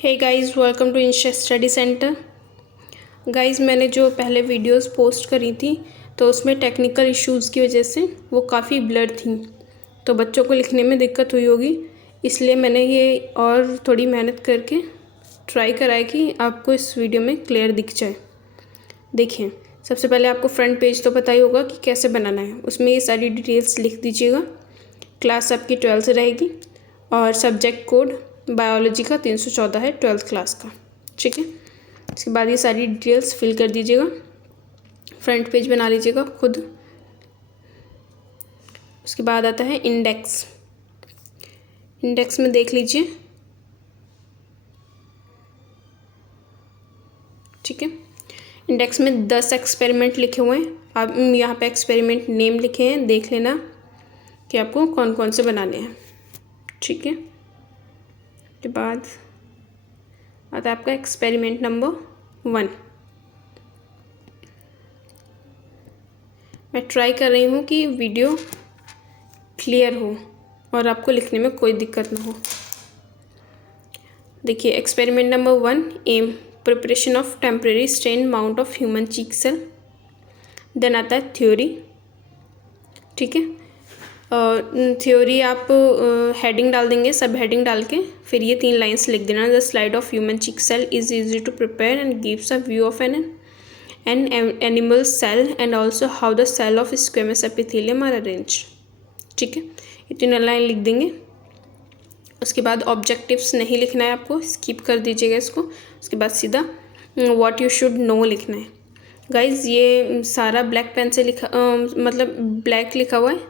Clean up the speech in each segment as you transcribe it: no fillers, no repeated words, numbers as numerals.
Hey guys, welcome to Insta study centre. Guys, मैंने जो पहले वीडियोस पोस्ट करी थी तो उसमें टेक्निकल इश्यूज़ की वजह से वो काफ़ी ब्लर थी, तो बच्चों को लिखने में दिक्कत हुई होगी। इसलिए मैंने ये और थोड़ी मेहनत करके ट्राई करा है कि आपको इस वीडियो में क्लियर दिख जाए। देखिए, सबसे पहले आपको फ्रंट पेज तो पता ही होगा कि कैसे बनाना है। उसमें ये सारी डिटेल्स लिख दीजिएगा। क्लास आपकी 12th रहेगी और सब्जेक्ट कोड बायोलॉजी का 314 है 12th क्लास का। ठीक है, इसके बाद ये सारी डिटेल्स फिल कर दीजिएगा। फ्रंट पेज बना लीजिएगा खुद। उसके बाद आता है इंडेक्स। इंडेक्स में देख लीजिए। ठीक है, इंडेक्स में 10 एक्सपेरिमेंट लिखे हुए हैं। आप यहाँ पे एक्सपेरिमेंट नेम लिखे हैं, देख लेना कि आपको कौन कौन से बनाने हैं। ठीक है, के बाद आता है आपका एक्सपेरिमेंट नंबर 1। मैं ट्राई कर रही हूँ कि वीडियो क्लियर हो और आपको लिखने में कोई दिक्कत ना हो। देखिए, experiment number 1, aim preparation of temporary stain mount of human cheek cell. Then आता है थ्योरी। ठीक है, थ्योरी आप हेडिंग डाल देंगे, सब हेडिंग डाल के फिर ये 3 लाइन्स लिख देना। The slide of human cheek cell is easy to prepare and gives a view of an animal cell and also how the cell of squamous epithelium are arranged. ठीक है, ये 3 लाइन लिख देंगे। उसके बाद ऑब्जेक्टिव्स नहीं लिखना है आपको, स्किप कर दीजिएगा इसको। उसके बाद सीधा व्हाट यू शुड नो लिखना है। गाइज, ये सारा ब्लैक पेन से लिखा मतलब ब्लैक लिखा हुआ है,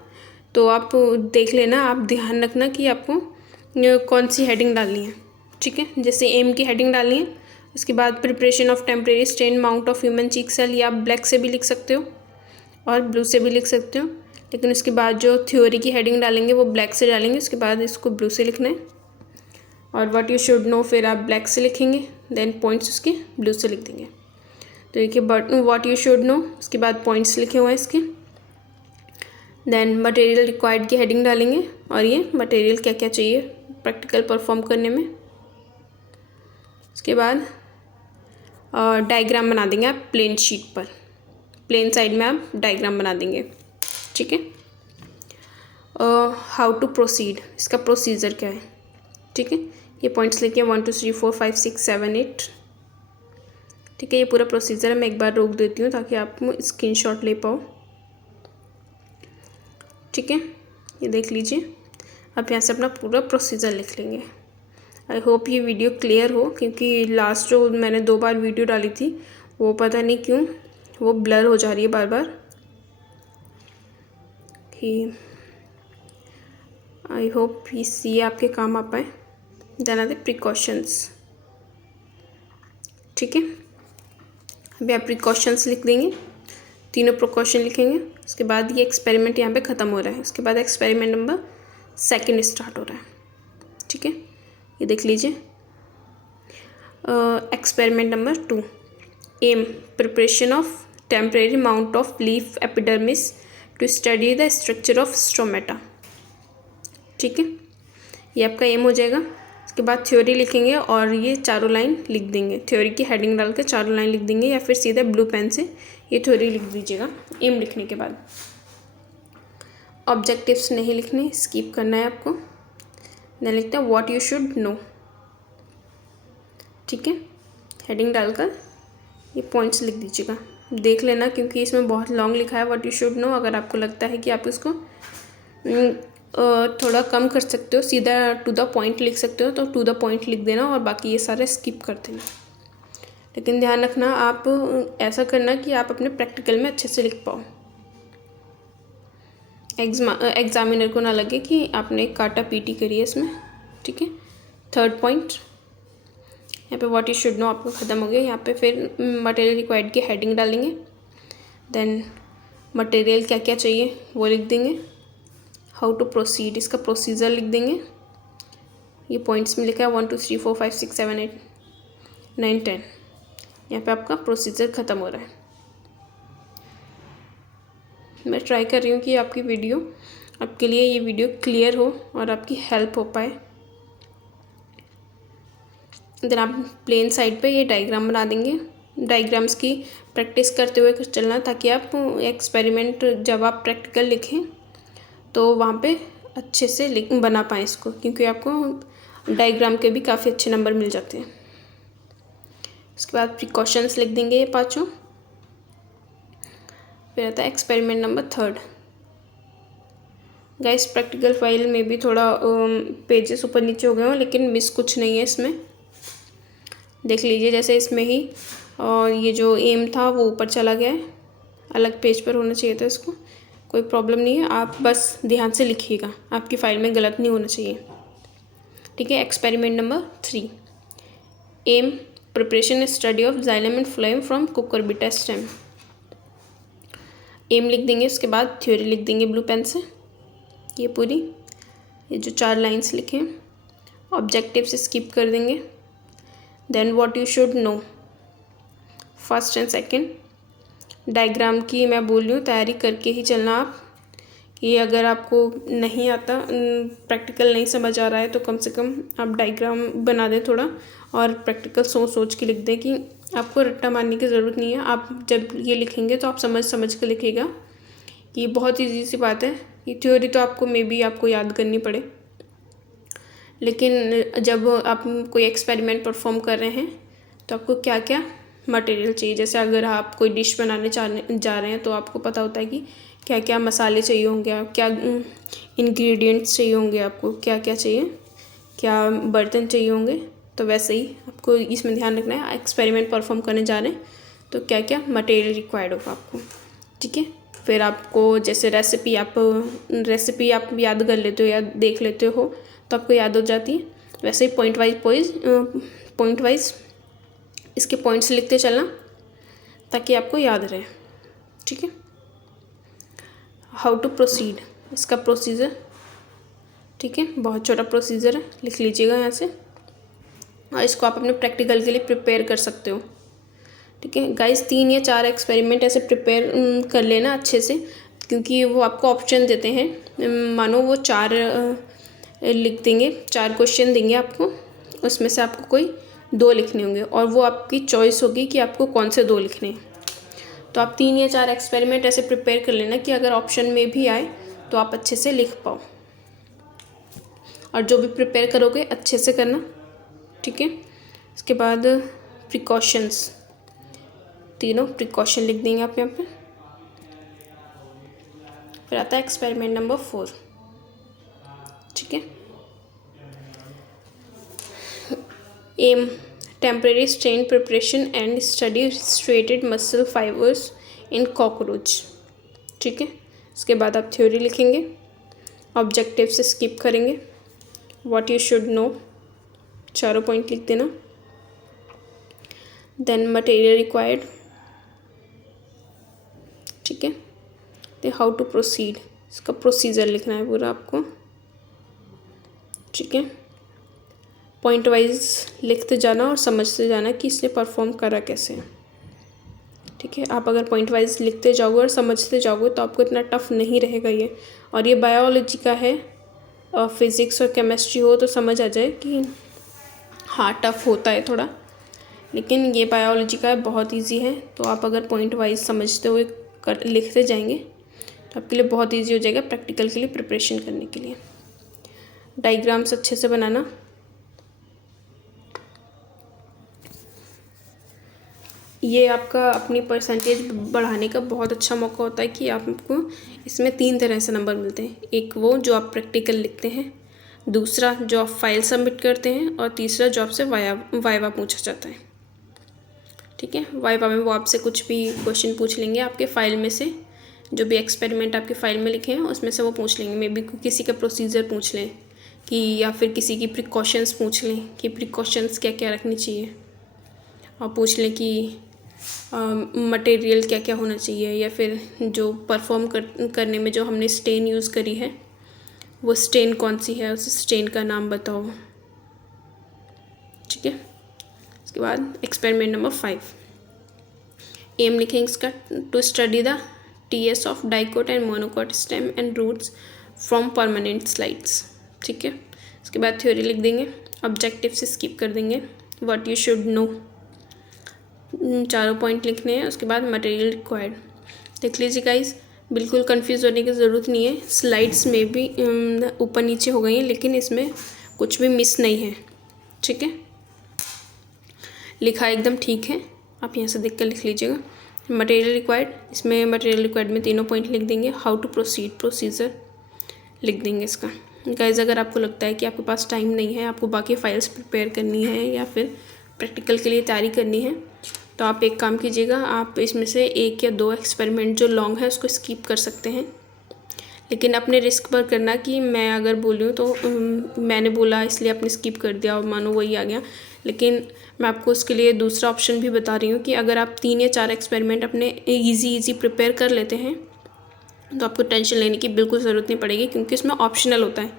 तो आप देख लेना। आप ध्यान रखना कि आपको कौन सी हेडिंग डालनी है। ठीक है, जैसे एम की हेडिंग डालनी है। उसके बाद preparation of temporary stain mount of human cheek cell, या आप ब्लैक से भी लिख सकते हो और ब्लू से भी लिख सकते हो, लेकिन उसके बाद जो थ्योरी की हेडिंग डालेंगे वो ब्लैक से डालेंगे। उसके बाद इसको ब्लू से लिखना है। और व्हाट यू शुड नो फिर आप ब्लैक से लिखेंगे, देन पॉइंट्स उसके ब्लू से लिख देंगे। तो देखिए, but what you should no, उसके बाद पॉइंट्स लिखे हुए हैं इसके। देन मटेरियल रिक्वायर्ड की हेडिंग डालेंगे और ये मटेरियल क्या क्या चाहिए प्रैक्टिकल परफॉर्म करने में। उसके बाद डायग्राम बना देंगे आप प्लेन शीट पर, प्लेन साइड में आप डायग्राम बना देंगे। ठीक है, हाउ टू प्रोसीड, इसका प्रोसीजर क्या है। ठीक है, ये पॉइंट्स लिखे 1 2 3 4 5 6 7 8। ठीक है, ये पूरा प्रोसीजर मैं एक बार रोक देती हूँ ताकि आप स्क्रीनशॉट ले पाओ। ठीक है, ये देख लीजिए। आप यहाँ से अपना पूरा प्रोसीजर लिख लेंगे। आई होप ये वीडियो क्लियर हो, क्योंकि लास्ट जो मैंने 2 बार वीडियो डाली थी वो पता नहीं क्यों वो ब्लर हो जा रही है बार बार। कि आई होप ये आपके काम आ पाए। देन आते प्रिकॉशंस। ठीक है, अभी आप प्रिकॉशंस लिख देंगे, तीनों प्रिकॉशन लिखेंगे। उसके बाद ये एक्सपेरिमेंट यहाँ पे ख़त्म हो रहा है। उसके बाद एक्सपेरिमेंट नंबर 2 स्टार्ट हो रहा है। ठीक है, ये देख लीजिए। Experiment number 2, aim preparation of temporary mount of leaf epidermis to study the structure of stomata. ठीक है, ये आपका एम हो जाएगा। उसके बाद थ्योरी लिखेंगे और ये 4 लाइन लिख देंगे। थ्योरी की हेडिंग डाल के 4 लाइन लिख देंगे, या फिर सीधे ब्लू पेन से ये थ्योरी लिख दीजिएगा एम लिखने के बाद। ऑब्जेक्टिव्स नहीं लिखने, स्किप करना है आपको। देन लिखते हैं व्हाट यू शुड नो। ठीक है, हेडिंग डालकर ये पॉइंट्स लिख दीजिएगा। देख लेना, क्योंकि इसमें बहुत लॉन्ग लिखा है व्हाट यू शुड नो। अगर आपको लगता है कि आप इसको थोड़ा कम कर सकते हो, सीधा टू द पॉइंट लिख सकते हो, तो टू द पॉइंट लिख देना और बाकी ये सारे स्किप कर देना। लेकिन ध्यान रखना, आप ऐसा करना कि आप अपने प्रैक्टिकल में अच्छे से लिख पाओ। एग्जामिनर को ना लगे कि आपने काटा पीटी करी है इसमें। ठीक है, 3rd पॉइंट यहाँ पे व्हाट यू शुड नो आपको ख़त्म हो गया। यहाँ पे फिर मटेरियल रिक्वायर्ड की हेडिंग डालेंगे। देन मटेरियल क्या क्या चाहिए वो लिख देंगे। हाउ टू प्रोसीड, इसका प्रोसीजर लिख देंगे। ये पॉइंट्स में लिखा है 1 2 3 4 5 6 7 8 9 10। यहाँ पे आपका प्रोसीजर ख़त्म हो रहा है। मैं ट्राई कर रही हूँ कि आपकी वीडियो, आपके लिए ये वीडियो क्लियर हो और आपकी हेल्प हो पाए। देन आप प्लेन साइड पे ये डायग्राम बना देंगे। डायग्राम्स की प्रैक्टिस करते हुए चलना, ताकि आप एक्सपेरिमेंट जब आप प्रैक्टिकल लिखें तो वहाँ पे अच्छे से बना पाएँ इसको, क्योंकि आपको डायग्राम के भी काफ़ी अच्छे नंबर मिल जाते हैं। उसके बाद प्रिकॉशंस लिख देंगे ये पाँचों। फिर आता है experiment number 3। Guys practical file में भी थोड़ा पेजेस ऊपर नीचे हो गए हों, लेकिन मिस कुछ नहीं है इसमें, देख लीजिए। जैसे इसमें ही और ये जो एम था वो ऊपर चला गया है, अलग पेज पर होना चाहिए था इसको, कोई प्रॉब्लम नहीं है, आप बस ध्यान से लिखिएगा, आपकी फ़ाइल में गलत नहीं होना चाहिए। ठीक है। Experiment number 3, aim preparation study of xylem and phloem from cucurbita stem. Aim लिख देंगे, उसके बाद थ्योरी लिख देंगे ब्लू पेन से, ये पूरी, ये जो 4 लाइन्स लिखे हैं। ऑब्जेक्टिव से स्किप कर देंगे। Then what you should know, first and second. Diagram की मैं बोल रही हूँ, तैयारी करके ही चलना आप, कि अगर आपको नहीं आता, प्रैक्टिकल नहीं समझ आ रहा है, तो कम से कम आप डायग्राम बना दें थोड़ा, और प्रैक्टिकल सोच सोच के लिख दें, कि आपको रट्टा मारने की ज़रूरत नहीं है। आप जब ये लिखेंगे तो आप समझ समझ के लिखिएगा। ये बहुत ईजी सी बात है। ये थ्योरी तो आपको मे बी आपको याद करनी पड़े, लेकिन जब आप कोई एक्सपेरिमेंट परफॉर्म कर रहे हैं तो आपको क्या क्या मटेरियल चाहिए, जैसे अगर आप कोई डिश बनाने जा रहे हैं तो आपको पता होता है कि क्या क्या मसाले चाहिए होंगे, क्या इंग्रेडिएंट्स चाहिए होंगे, आपको क्या क्या चाहिए, क्या बर्तन चाहिए होंगे। तो वैसे ही आपको इसमें ध्यान रखना है, एक्सपेरिमेंट परफॉर्म करने जा रहे हैं तो क्या क्या मटेरियल रिक्वायर्ड होगा आपको। ठीक है। फिर आपको जैसे रेसिपी आप याद कर लेते हो या देख लेते हो तो आपको याद हो जाती है, वैसे ही पॉइंट वाइज इसके पॉइंट्स लिखते चलना, ताकि आपको याद रहे। ठीक है। हाउ टू प्रोसीड, इसका प्रोसीजर, ठीक है, बहुत छोटा प्रोसीजर है, लिख लीजिएगा यहाँ से, और इसको आप अपने प्रैक्टिकल के लिए प्रिपेयर कर सकते हो। ठीक है गाइस, 3 या 4 एक्सपेरिमेंट ऐसे प्रिपेयर कर लेना अच्छे से, क्योंकि वो आपको ऑप्शन देते हैं। मानो वो 4 लिख देंगे, 4 क्वेश्चन देंगे आपको, उसमें से आपको कोई 2 लिखने होंगे, और वो आपकी चॉइस होगी कि आपको कौन से 2 लिखने हैं। तो आप 3 या 4 एक्सपेरिमेंट ऐसे प्रिपेयर कर लेना कि अगर ऑप्शन में भी आए तो आप अच्छे से लिख पाओ, और जो भी प्रिपेयर करोगे अच्छे से करना। ठीक है। इसके बाद प्रिकॉशंस, तीनों प्रिकॉशन लिख देंगे आप यहाँ पे। फिर आता है एक्सपेरिमेंट नंबर 4। ठीक है। Aim temporary strain preparation and study striated muscle fibres in cockroach. ठीक है। इसके बाद आप थ्योरी लिखेंगे, ऑब्जेक्टिव से स्किप करेंगे, what you should no 4 point लिख देना। देन मटेरियल रिक्वायर्ड, ठीक है। तो हाउ टू प्रोसीड, इसका प्रोसीजर लिखना है पूरा आपको। ठीक है। पॉइंट वाइज लिखते जाना और समझते जाना कि इसने परफॉर्म करा कैसे। ठीक है। आप अगर पॉइंट वाइज लिखते जाओगे और समझते जाओगे तो आपको इतना टफ नहीं रहेगा ये। और ये बायोलॉजी का है, फिज़िक्स और केमिस्ट्री हो तो समझ आ जाए कि हाँ टफ होता है थोड़ा, लेकिन ये बायोलॉजी का है, बहुत इजी है। तो आप अगर पॉइंट वाइज समझते हुए लिखते जाएंगे तो आपके लिए बहुत इजी हो जाएगा प्रैक्टिकल के लिए प्रिपरेशन करने के लिए। डायग्राम्स अच्छे से बनाना। ये आपका अपनी परसेंटेज बढ़ाने का बहुत अच्छा मौका होता है कि आपको इसमें 3 तरह से नंबर मिलते हैं। एक वो जो आप प्रैक्टिकल लिखते हैं, दूसरा जो आप फाइल सबमिट करते हैं, और तीसरा जो आपसे वाइवा पूछा जाता है। ठीक है। वाइवा में वो आपसे कुछ भी क्वेश्चन पूछ लेंगे, आपके फ़ाइल में से जो भी एक्सपेरिमेंट आपके फ़ाइल में लिखे हैं उसमें से वो पूछ लेंगे। मे बी किसी का प्रोसीजर पूछ लें, कि या फिर किसी की प्रिकॉशंस पूछ लें कि प्रिकॉशंस क्या क्या रखनी चाहिए, और पूछ लें कि मटेरियल क्या क्या होना चाहिए, या फिर जो परफॉर्म करने में जो हमने स्टेन यूज़ करी है वो स्टेन कौन सी है, उस स्टेन का नाम बताओ। ठीक है। इसके बाद एक्सपेरिमेंट नंबर 5, एम लिखेंगे इसका, to study the TS of dicot and monocot stem and roots from permanent slides. ठीक है। इसके बाद थ्योरी लिख देंगे, ऑब्जेक्टिव से स्किप कर देंगे, व्हाट यू शुड नो, चारों पॉइंट लिखने हैं। उसके बाद मटेरियल रिक्वायर्ड। देख लीजिए गाइस, बिल्कुल कंफ्यूज होने की ज़रूरत नहीं है। स्लाइड्स में भी ऊपर नीचे हो गई हैं, लेकिन इसमें कुछ भी मिस नहीं है। ठीक है, लिखा एकदम ठीक है, आप यहाँ से देख कर लिख लीजिएगा। मटेरियल रिक्वायर्ड, इसमें मटेरियल रिक्वायर्ड में तीनों पॉइंट लिख देंगे। हाउ टू प्रोसीड, प्रोसीजर लिख देंगे इसका। गाइस, अगर आपको लगता है कि आपके पास टाइम नहीं है, आपको बाकी फाइल्स प्रिपेयर करनी है या फिर प्रैक्टिकल के लिए तैयारी करनी है, तो आप एक काम कीजिएगा, आप इसमें से 1 या 2 एक्सपेरिमेंट जो लॉन्ग है उसको स्किप कर सकते हैं, लेकिन अपने रिस्क पर करना। कि मैं अगर बोलूँ तो मैंने बोला इसलिए आपने स्किप कर दिया और मानो वही आ गया। लेकिन मैं आपको उसके लिए दूसरा ऑप्शन भी बता रही हूँ कि अगर आप 3 या 4 एक्सपेरिमेंट अपने इजी प्रिपेयर कर लेते हैं तो आपको टेंशन लेने की बिल्कुल ज़रूरत नहीं पड़ेगी, क्योंकि इसमें ऑप्शनल होता है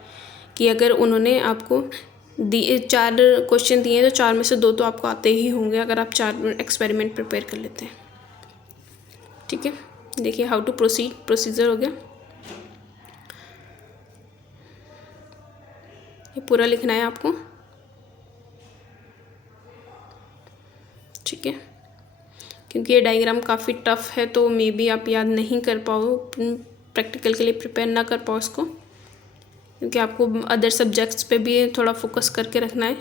कि अगर उन्होंने आपको 4 क्वेश्चन दिए हैं तो 4 में से 2 तो आपको आते ही होंगे, अगर आप 4 एक्सपेरिमेंट प्रिपेयर कर लेते हैं। ठीक है, देखिए हाउ टू प्रोसीड, प्रोसीजर हो गया। ये पूरा लिखना है आपको। ठीक है, क्योंकि ये डायग्राम काफ़ी टफ है तो मे बी आप याद नहीं कर पाओ, प्रैक्टिकल के लिए प्रिपेयर ना कर पाओ इसको, क्योंकि आपको अदर सब्जेक्ट्स पे भी थोड़ा फोकस करके रखना है।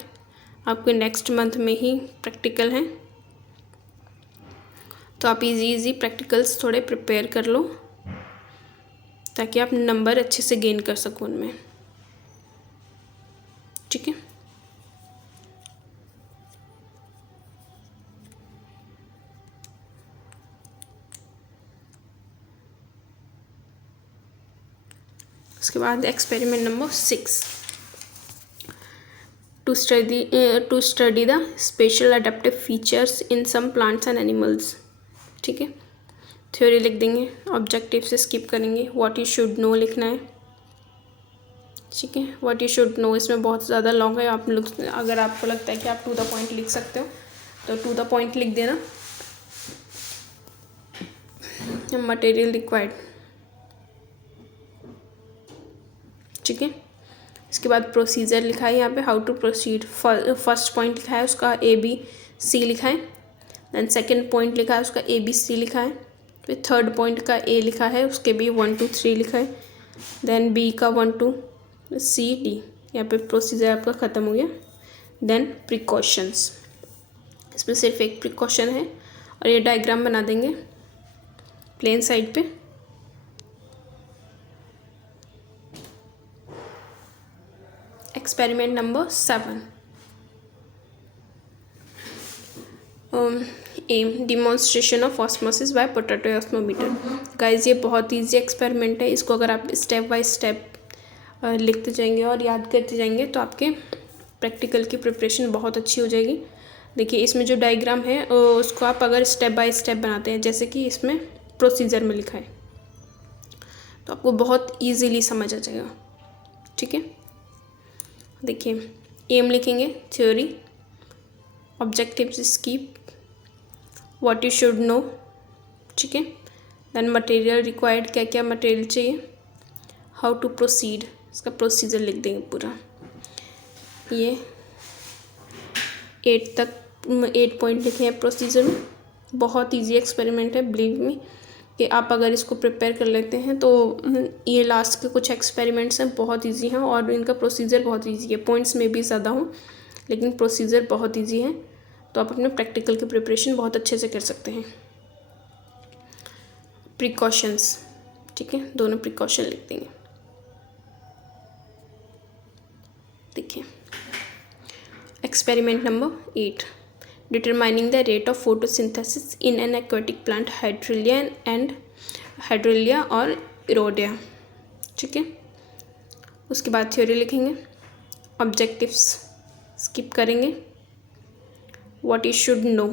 आपके नेक्स्ट मंथ में ही प्रैक्टिकल हैं, तो आप इजी प्रैक्टिकल्स थोड़े प्रिपेयर कर लो ताकि आप नंबर अच्छे से गेन कर सको उनमें। ठीक है, उसके बाद experiment number 6, to study the special adaptive features in some plants and animals. ठीक है, थ्योरी लिख देंगे, ऑब्जेक्टिव से स्किप करेंगे। व्हाट यू शुड नो लिखना है। ठीक है, व्हाट यू शुड नो इसमें बहुत ज़्यादा लॉन्ग है, आप लोग अगर आपको लगता है कि आप टू द पॉइंट लिख सकते हो तो टू द पॉइंट लिख देना। Material required. ठीक है, इसके बाद प्रोसीजर लिखा है यहाँ पे, how to proceed. First point लिखा है उसका ABC लिखा है, देन सेकंड पॉइंट लिखा है उसका ABC लिखा है, फिर थर्ड पॉइंट का A लिखा है, उसके भी 1 2 3 लिखा है, देन B का 1 2 C D। यहाँ पे प्रोसीजर आपका ख़त्म हो गया। देन प्रिकॉशंस, इसमें सिर्फ एक प्रिकॉशन है और ये डायग्राम बना देंगे प्लेन साइड पे। Experiment number 7, aim demonstration of osmosis by potato osmometer. Guys, ये बहुत ईजी एक्सपेरिमेंट है, इसको अगर आप स्टेप बाय स्टेप लिखते जाएंगे और याद करते जाएंगे तो आपके प्रैक्टिकल की प्रिपरेशन बहुत अच्छी हो जाएगी। देखिए, इसमें जो डायग्राम है उसको आप अगर स्टेप बाय स्टेप बनाते हैं, जैसे कि इसमें प्रोसीजर में लिखा है, तो आपको बहुत ईजीली समझ आ जाएगा। ठीक है, देखिए एम लिखेंगे, theory, objective skip, what you should no. ठीक है, देन मटेरियल रिक्वायर्ड, क्या क्या मटेरियल चाहिए, हाउ टू प्रोसीड, इसका प्रोसीजर लिख देंगे पूरा। ये 8 पॉइंट लिखे हैं प्रोसीजर में। बहुत इजी एक्सपेरिमेंट है, बिलीव मी कि आप अगर इसको प्रिपेयर कर लेते हैं तो ये लास्ट के कुछ एक्सपेरिमेंट्स हैं बहुत इजी हैं और इनका प्रोसीजर बहुत इजी है। पॉइंट्स में भी ज़्यादा हों लेकिन प्रोसीजर बहुत इजी है, तो आप अपने प्रैक्टिकल की प्रिपरेशन बहुत अच्छे से कर सकते हैं। प्रिकॉशंस, ठीक है, दोनों प्रिकॉशन लिख देंगे। देखिए experiment number 8, determining the rate of photosynthesis in an aquatic plant hydrilla और इरोडिया। ठीक है, उसके बाद थ्योरी लिखेंगे, ऑब्जेक्टिव्स स्किप करेंगे, व्हाट यू शुड नो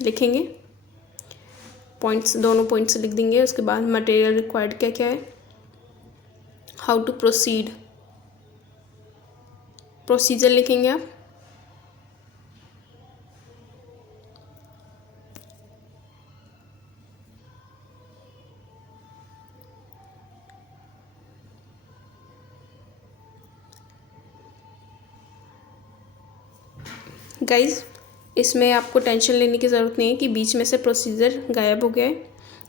लिखेंगे, पॉइंट्स दोनों पॉइंट्स लिख देंगे। उसके बाद मटेरियल रिक्वायर्ड क्या क्या है, हाउ टू प्रोसीड, प्रोसीजर लिखेंगे आप। गाइज इसमें आपको टेंशन लेने की ज़रूरत नहीं है कि बीच में से प्रोसीजर गायब हो गया है।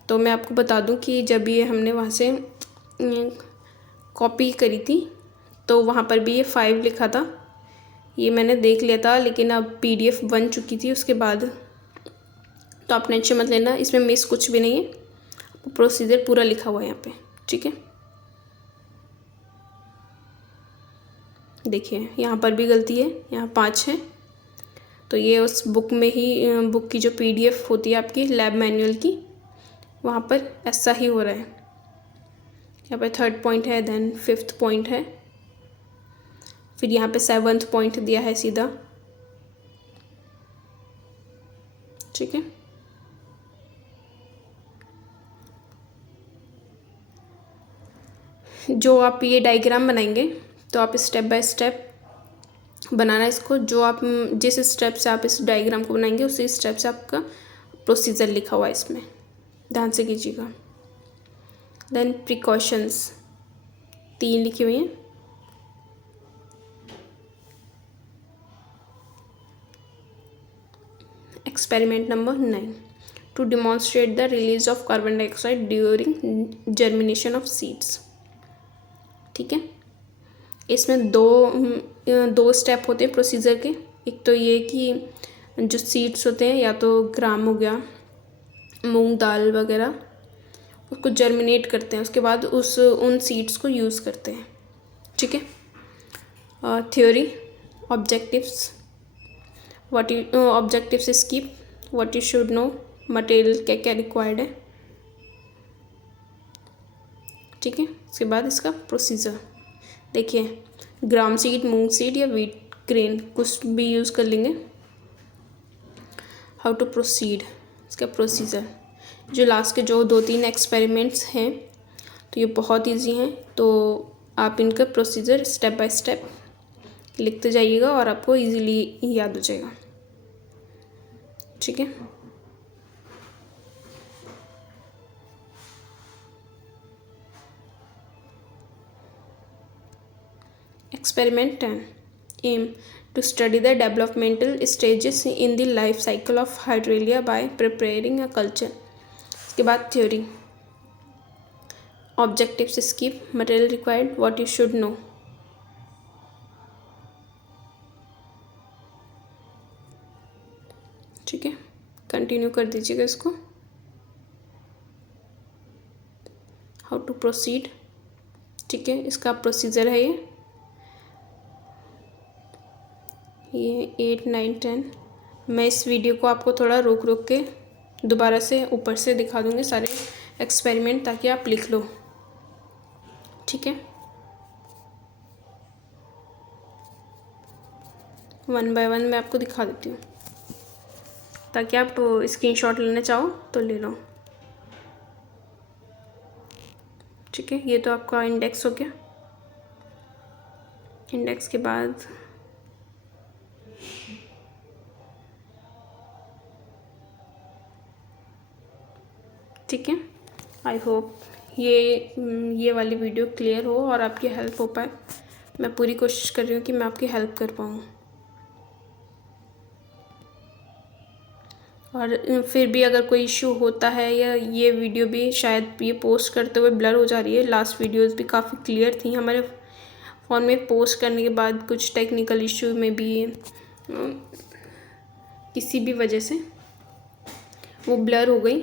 तो मैं आपको बता दूं कि जब ये हमने वहाँ से कॉपी करी थी तो वहाँ पर भी ये 5 लिखा था, ये मैंने देख लिया था, लेकिन अब PDF बन चुकी थी उसके बाद। तो आप टेंशन मत लेना, इसमें मिस कुछ भी नहीं है, प्रोसीजर पूरा लिखा हुआ है यहाँ पे, ठीक है। देखिए यहाँ पर भी गलती है, यहाँ 5 है। तो ये उस बुक में ही, बुक की जो PDF होती है आपकी लैब मैनुअल की, वहाँ पर ऐसा ही हो रहा है। यहाँ पे 3rd पॉइंट है, देन 5th पॉइंट है, फिर यहाँ पे 7th पॉइंट दिया है सीधा, ठीक है। जो आप ये डायग्राम बनाएंगे तो आप स्टेप बाय स्टेप बनाना इसको, जो आप जिस स्टेप से आप इस डायग्राम को बनाएंगे उसी स्टेप से आपका प्रोसीजर लिखा हुआ है इसमें, ध्यान से कीजिएगा। देन प्रिकॉशंस 3 लिखी हुई हैं। Experiment number 9, to demonstrate the release of carbon dioxide during germination of seeds, ठीक है। इसमें दो स्टेप होते हैं प्रोसीजर के। एक तो ये कि जो सीड्स होते हैं, या तो ग्राम हो गया, मूंग दाल वगैरह, उसको जर्मिनेट करते हैं, उसके बाद उन सीड्स को यूज़ करते हैं, ठीक है। Theory, objectives, objectives skip, what you should no, material क्या क्या रिक्वायर्ड है, ठीक है। उसके बाद इसका प्रोसीजर देखिए, ग्राम सीड, मूंग सीड या वीट ग्रेन कुछ भी यूज़ कर लेंगे। हाउ टू प्रोसीड, इसका प्रोसीजर। जो लास्ट के जो 2-3 एक्सपेरिमेंट्स हैं तो ये बहुत इजी हैं, तो आप इनका प्रोसीजर स्टेप बाय स्टेप लिखते जाइएगा और आपको इजीली याद हो जाएगा, ठीक है। Experiment 10, aim to study the developmental stages in the life cycle of Hydrolia by preparing a culture। इसके बाद theory, objectives skip, material required, what you should know, ठीक है। कंटिन्यू कर दीजिएगा इसको। हाउ टू प्रोसीड, ठीक है, इसका प्रोसीजर है ये 8, 9, 10। मैं इस वीडियो को आपको थोड़ा रोक के दोबारा से ऊपर से दिखा दूँगी सारे एक्सपेरिमेंट, ताकि आप लिख लो, ठीक है। 1 बाय 1 मैं आपको दिखा देती हूँ, ताकि आप स्क्रीनशॉट लेना चाहो तो ले लो, ठीक है। ये तो आपका इंडेक्स हो गया। इंडेक्स के बाद ठीक है। आई होप ये वाली वीडियो क्लियर हो और आपकी हेल्प हो पाए। मैं पूरी कोशिश कर रही हूँ कि मैं आपकी हेल्प कर पाऊँ, और फिर भी अगर कोई इशू होता है, या ये वीडियो भी शायद ये पोस्ट करते हुए ब्लर हो जा रही है, लास्ट वीडियोस भी काफ़ी क्लियर थी हमारे फ़ोन में, पोस्ट करने के बाद कुछ टेक्निकल इशू में भी किसी भी वजह से वो ब्लर हो गई,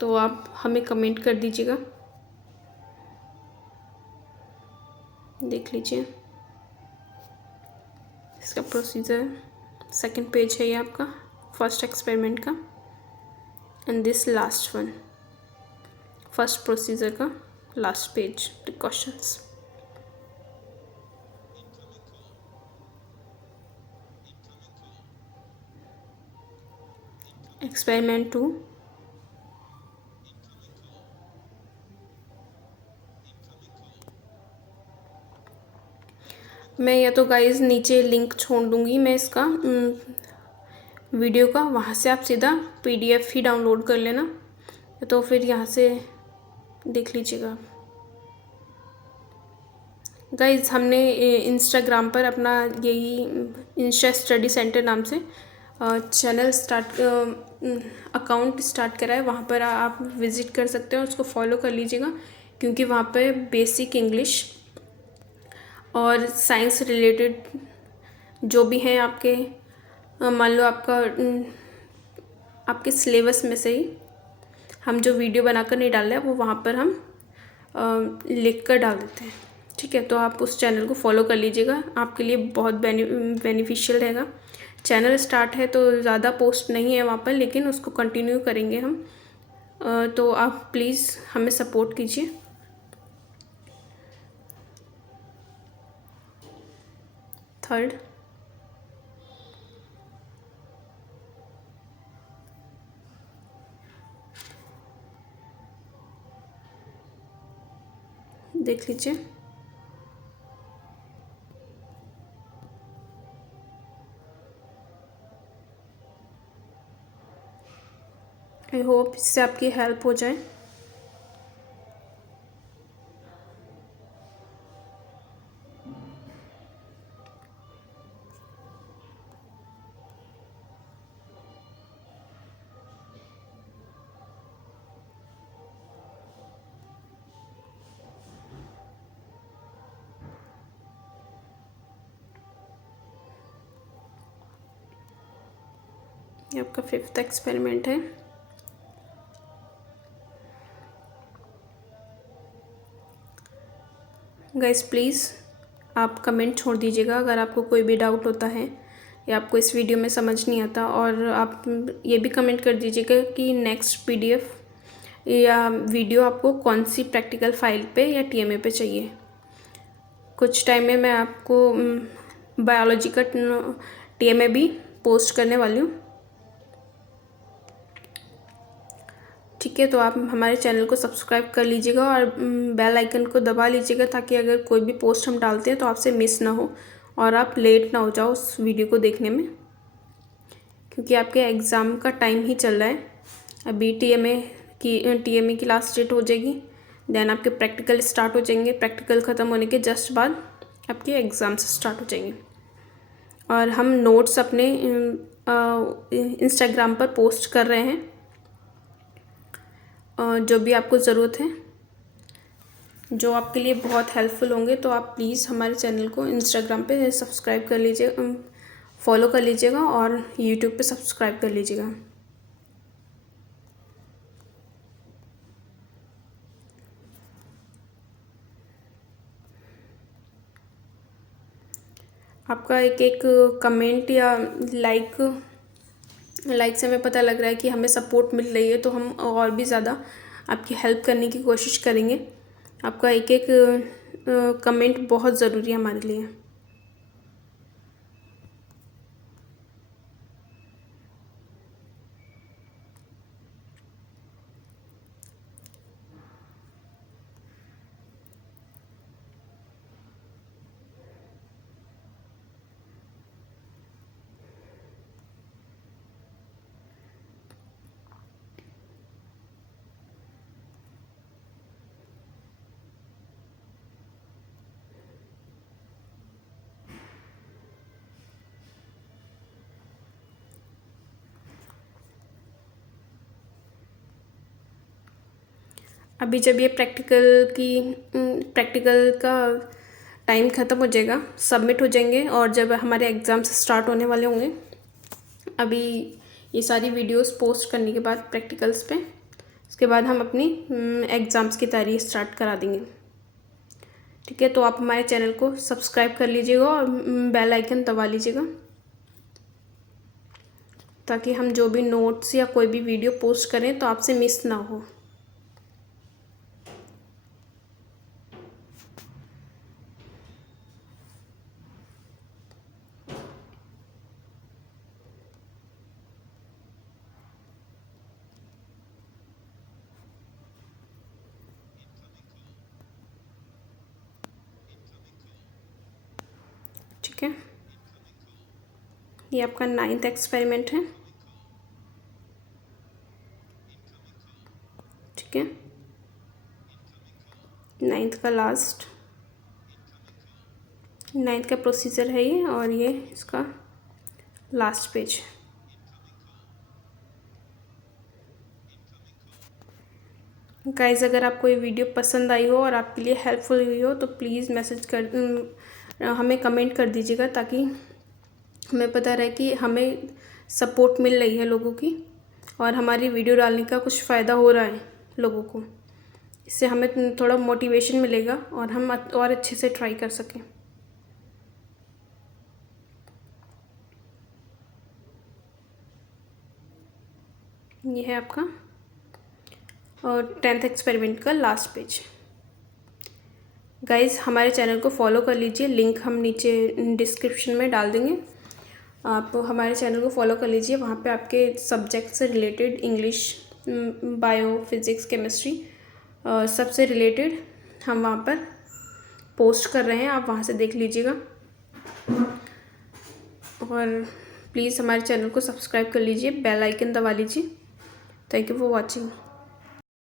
तो आप हमें कमेंट कर दीजिएगा। देख लीजिए इसका प्रोसीजर, 2nd पेज है ये आपका फर्स्ट एक्सपेरिमेंट का, and this last one, first procedure का लास्ट पेज, प्रिकॉशंस। एक्सपेरिमेंट 2, मैं या तो गाइस नीचे लिंक छोड़ दूँगी मैं इसका वीडियो का, वहाँ से आप सीधा PDF ही डाउनलोड कर लेना, तो फिर यहाँ से देख लीजिएगा। गाइज हमने इंस्टाग्राम पर अपना यही इंस्टा स्टडी सेंटर नाम से चैनल स्टार्ट अकाउंट स्टार्ट करा है। वहाँ पर आप विज़िट कर सकते हैं और उसको फॉलो कर लीजिएगा, क्योंकि वहाँ पे बेसिक इंग्लिश और साइंस रिलेटेड जो भी हैं आपके मान लो आपके सिलेबस में से ही हम जो वीडियो बनाकर नहीं डाल रहे हैं वो वहाँ पर हम लिख कर डाल देते हैं। ठीक है, तो आप उस चैनल को फॉलो कर लीजिएगा, आपके लिए बहुत बेनिफिशियल रहेगा। चैनल स्टार्ट है तो ज़्यादा पोस्ट नहीं है वहाँ पर, लेकिन उसको कंटिन्यू करेंगे हम। तो आप प्लीज़ हमें सपोर्ट कीजिए। थर्ड, देख लीजिए। आई होप इससे आपकी हेल्प हो जाए। ये आपका 5th एक्सपेरिमेंट है। गाइस प्लीज़ आप कमेंट छोड़ दीजिएगा अगर आपको कोई भी डाउट होता है या आपको इस वीडियो में समझ नहीं आता, और आप ये भी कमेंट कर दीजिएगा कि नेक्स्ट पीडीएफ या वीडियो आपको कौन सी प्रैक्टिकल फाइल पे या टीएमए पे चाहिए। कुछ टाइम में मैं आपको बायोलॉजी का टीएमए भी पोस्ट करने वाली हूँ। ठीक है, तो आप हमारे चैनल को सब्सक्राइब कर लीजिएगा और बेल आइकन को दबा लीजिएगा, ताकि अगर कोई भी पोस्ट हम डालते हैं तो आपसे मिस ना हो और आप लेट ना हो जाओ उस वीडियो को देखने में, क्योंकि आपके एग्ज़ाम का टाइम ही चल रहा है। अभी टीएमए की लास्ट डेट हो जाएगी, देन आपके प्रैक्टिकल स्टार्ट हो जाएंगे। प्रैक्टिकल ख़त्म होने के जस्ट बाद आपके एग्ज़ाम्स स्टार्ट हो जाएंगे। और हम नोट्स अपने इंस्टाग्राम पर पोस्ट कर रहे हैं, जो भी आपको ज़रूरत है, जो आपके लिए बहुत हेल्पफुल होंगे। तो आप प्लीज़ हमारे चैनल को इंस्टाग्राम पे सब्सक्राइब कर लीजिए, फॉलो कर लीजिएगा, और यूट्यूब पे सब्सक्राइब कर लीजिएगा। आपका एक एक कमेंट या लाइक से हमें पता लग रहा है कि हमें सपोर्ट मिल रही है, तो हम और भी ज़्यादा आपकी हेल्प करने की कोशिश करेंगे। आपका एक एक कमेंट बहुत ज़रूरी है हमारे लिए। अभी जब ये प्रैक्टिकल का टाइम ख़त्म हो जाएगा, सबमिट हो जाएंगे, और जब हमारे एग्ज़ाम्स स्टार्ट होने वाले होंगे, अभी ये सारी वीडियोस पोस्ट करने के बाद प्रैक्टिकल्स पे, उसके बाद हम अपनी एग्ज़ाम्स की तैयारी स्टार्ट करा देंगे। ठीक है, तो आप हमारे चैनल को सब्सक्राइब कर लीजिएगा और बेल आइकन दबा लीजिएगा, ताकि हम जो भी नोट्स या कोई भी वीडियो पोस्ट करें तो आपसे मिस ना हो। ठीक है, ये आपका 9th एक्सपेरिमेंट है। ठीक है, 9th का लास्ट। 9th का प्रोसीजर है ये, और ये इसका लास्ट पेज। गाइज़, अगर आपको ये वीडियो पसंद आई हो और आपके लिए हेल्पफुल हुई हो तो प्लीज़ हमें कमेंट कर दीजिएगा, ताकि हमें पता रहे कि हमें सपोर्ट मिल रही है लोगों की, और हमारी वीडियो डालने का कुछ फ़ायदा हो रहा है लोगों को। इससे हमें थोड़ा मोटिवेशन मिलेगा और हम और अच्छे से ट्राई कर सकें। ये है आपका और 10th एक्सपेरिमेंट का लास्ट पेज। गाइज़, हमारे चैनल को फॉलो कर लीजिए, लिंक हम नीचे डिस्क्रिप्शन में डाल देंगे। आप हमारे चैनल को फॉलो कर लीजिए, वहाँ पे आपके सब्जेक्ट से related English, bio, physics, chemistry सबसे रिलेटेड हम वहाँ पर पोस्ट कर रहे हैं, आप वहाँ से देख लीजिएगा। और प्लीज़ हमारे चैनल को सब्सक्राइब कर लीजिए, बेल आइकन दबा लीजिए। Thank you for watching.